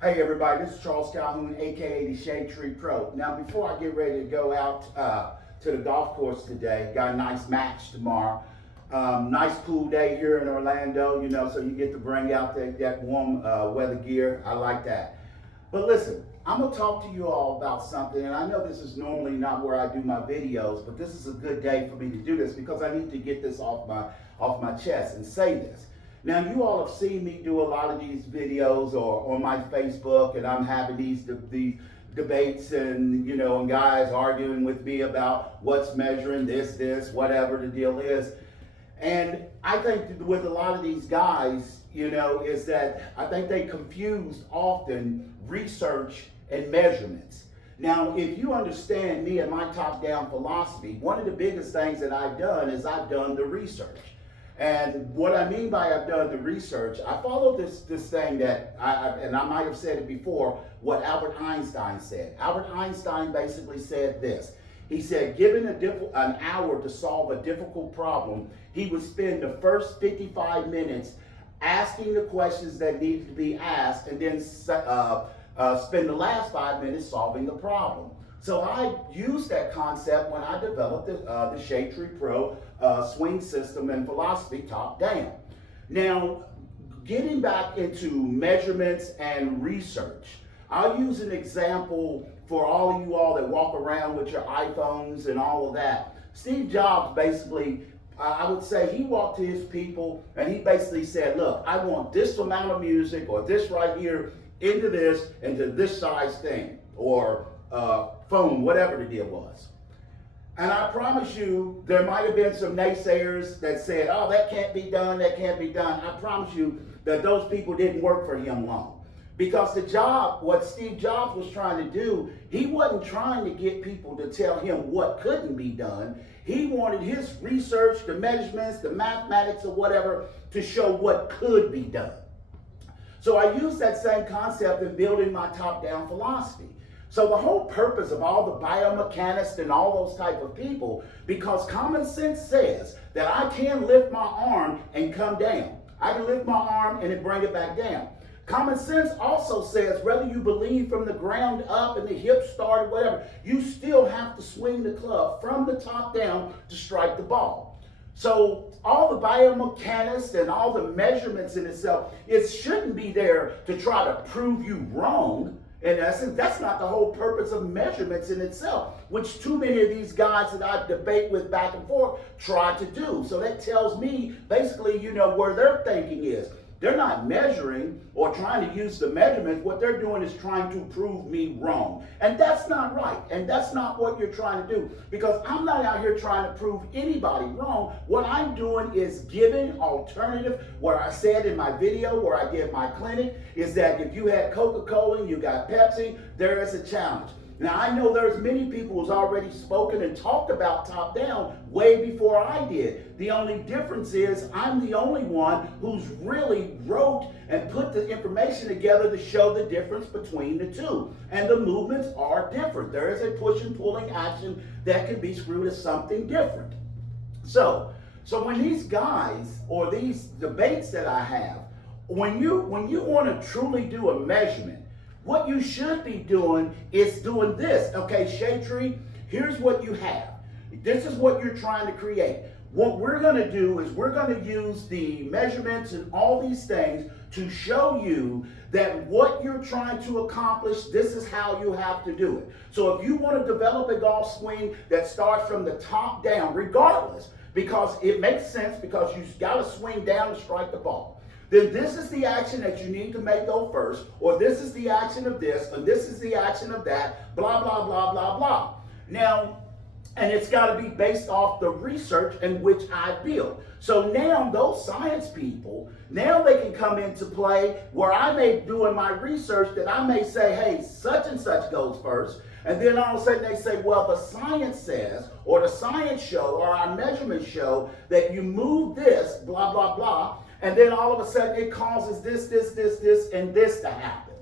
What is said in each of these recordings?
Hey everybody, this is Charles Calhoun, aka the ShadeTree Pro. Now before I get ready to go out to the golf course today, got a nice match tomorrow. Nice cool day here in Orlando, so you get to bring out that warm weather gear. I like that. But listen, I'm gonna talk to you all about something, and I know this is normally not where I do my videos, but this is a good day for me to do this because I need to get this off my chest and say this. Now, you all have seen me do a lot of these videos or on my Facebook, and I'm having these debates and guys arguing with me about what's measuring this, whatever the deal is. And I think with a lot of these guys, is that I think they confuse often research and measurements. Now, if you understand me and my top-down philosophy, one of the biggest things that I've done is I've done the research. And what I mean by I've done the research, I follow this thing that, and I might have said it before, what Albert Einstein said. Albert Einstein basically said this. He said, given an hour to solve a difficult problem, he would spend the first 55 minutes asking the questions that needed to be asked, and then spend the last 5 minutes solving the problem. So I used that concept when I developed the ShadeTree Pro swing system and philosophy top down. Now, getting back into measurements and research, I'll use an example for all of you all that walk around with your iPhones and all of that. Steve Jobs basically, I would say he walked to his people and he basically said, look, I want this amount of music or this right here into this size thing or phone, whatever the deal was. And I promise you, there might have been some naysayers that said, oh, that can't be done, that can't be done. I promise you that those people didn't work for him long. Because what Steve Jobs was trying to do, he wasn't trying to get people to tell him what couldn't be done. He wanted his research, the measurements, the mathematics or whatever to show what could be done. So I used that same concept in building my top-down philosophy. So the whole purpose of all the biomechanists and all those type of people, because common sense says that I can lift my arm and come down. I can lift my arm and then bring it back down. Common sense also says whether you believe from the ground up and the hips start or whatever, you still have to swing the club from the top down to strike the ball. So all the biomechanics and all the measurements in itself, it shouldn't be there to try to prove you wrong. In essence, that's not the whole purpose of measurements in itself, which too many of these guys that I debate with back and forth try to do. So that tells me basically, where their thinking is. They're not measuring or trying to use the measurements. What they're doing is trying to prove me wrong. And that's not right. And that's not what you're trying to do. Because I'm not out here trying to prove anybody wrong. What I'm doing is giving alternative. What I said in my video where I give my clinic is that if you had Coca-Cola and you got Pepsi, there is a challenge. Now, I know there's many people who's already spoken and talked about top down way before I did. The only difference is I'm the only one who's really wrote and put the information together to show the difference between the two. And the movements are different. There is a push and pulling action that can be screwed as something different. So when these guys or these debates that I have, when you want to truly do a measurement, what you should be doing is doing this. Okay, ShadeTree, here's what you have. This is what you're trying to create. What we're going to do is we're going to use the measurements and all these things to show you that what you're trying to accomplish, this is how you have to do it. So if you want to develop a golf swing that starts from the top down, regardless, because it makes sense because you've got to swing down to strike the ball. Then this is the action that you need to make go first, or this is the action of this, and this is the action of that, blah, blah, blah, blah, blah. Now, and it's got to be based off the research in which I build. So now those science people, now they can come into play where I may doing my research that I may say, hey, such and such goes first. And then all of a sudden they say, well, the science says, or the science show, or our measurements show that you move this, blah, blah, blah. And then all of a sudden it causes this, and this to happen.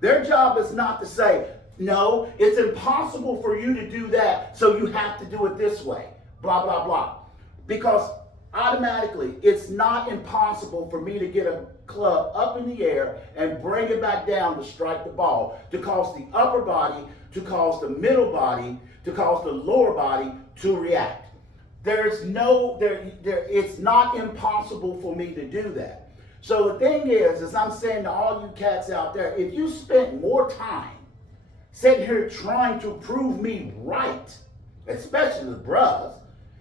Their job is not to say, no, it's impossible for you to do that, so you have to do it this way, blah, blah, blah. Because automatically, it's not impossible for me to get a club up in the air and bring it back down to strike the ball, to cause the upper body, to cause the middle body, to cause the lower body to react. It's not impossible for me to do that. So the thing is, as I'm saying to all you cats out there, if you spent more time sitting here trying to prove me right, especially the brothers,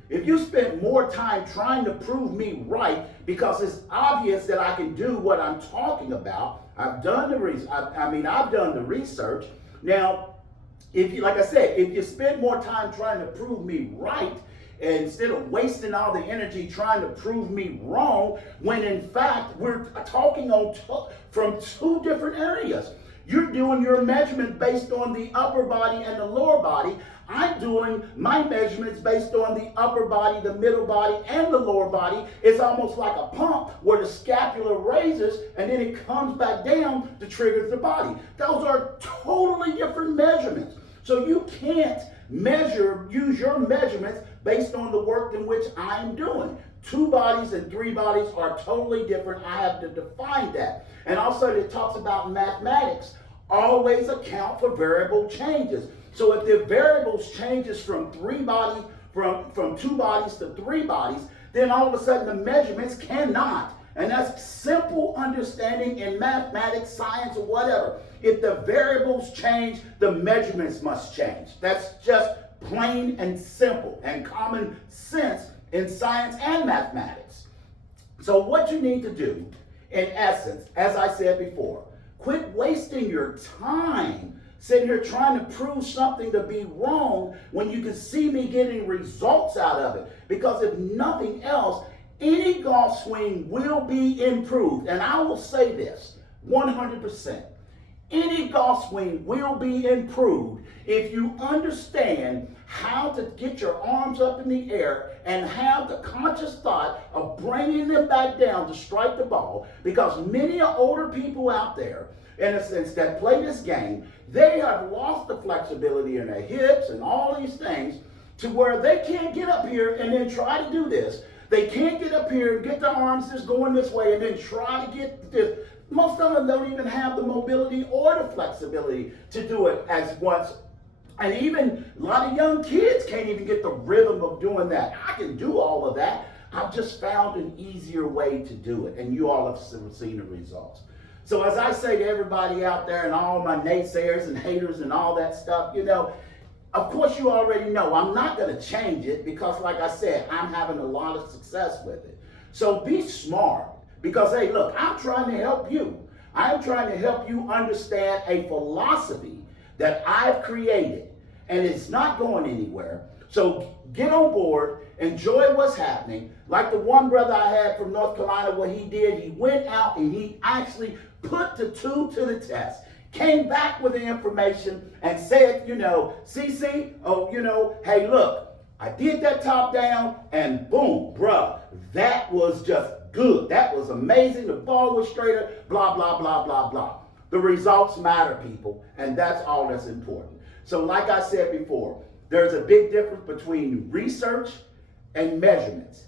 if you spend more time trying to prove me right, because it's obvious that I can do what I'm talking about, I've done the I've done the research. Now, like I said, if you spend more time trying to prove me right, instead of wasting all the energy trying to prove me wrong, when in fact we're talking from two different areas. You're doing your measurement based on the upper body and the lower body. I'm doing my measurements based on the upper body, the middle body, and the lower body. It's almost like a pump where the scapula raises and then it comes back down to trigger the body. Those are totally different measurements. So you can't use your measurements based on the work in which I'm doing. 2 bodies and 3 bodies are totally different. I have to define that. And also it talks about mathematics. Always account for variable changes. So if the variables changes from 2 bodies to 3 bodies, then all of a sudden the measurements cannot. And that's simple understanding in mathematics, science, or whatever. If the variables change, the measurements must change. That's just plain and simple and common sense in science and mathematics. So what you need to do, in essence, as I said before, quit wasting your time sitting here trying to prove something to be wrong when you can see me getting results out of it. Because if nothing else, any golf swing will be improved. And I will say this 100%. Any golf swing will be improved if you understand how to get your arms up in the air and have the conscious thought of bringing them back down to strike the ball. Because many older people out there, in a sense, that play this game, they have lost the flexibility in their hips and all these things to where they can't get up here and then try to do this. They can't get up here and get their arms just going this way and then try to get this. Most of them don't even have the mobility or the flexibility to do it as once. And even a lot of young kids can't even get the rhythm of doing that. I can do all of that. I've just found an easier way to do it. And you all have seen the results. So as I say to everybody out there and all my naysayers and haters and all that stuff, of course you already know I'm not going to change it because, like I said, I'm having a lot of success with it. So be smart because, hey, look, I'm trying to help you. I'm trying to help you understand a philosophy that I've created, and it's not going anywhere. So get on board, enjoy what's happening. Like the one brother I had from North Carolina, what he did, he went out and he actually put the 2 to the test. Came back with the information and said, CC, hey, look, I did that top down and boom, bruh, that was just good. That was amazing. The ball was straighter, blah, blah, blah, blah, blah. The results matter, people, and that's all that's important. So like I said before, there's a big difference between research and measurements.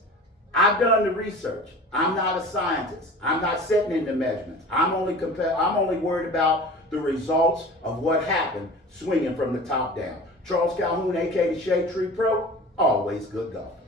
I've done the research. I'm not a scientist. I'm not sitting in the measurements. I'm only worried about the results of what happened swinging from the top down. Charles Calhoun, aka the ShadeTree Pro, always good golf.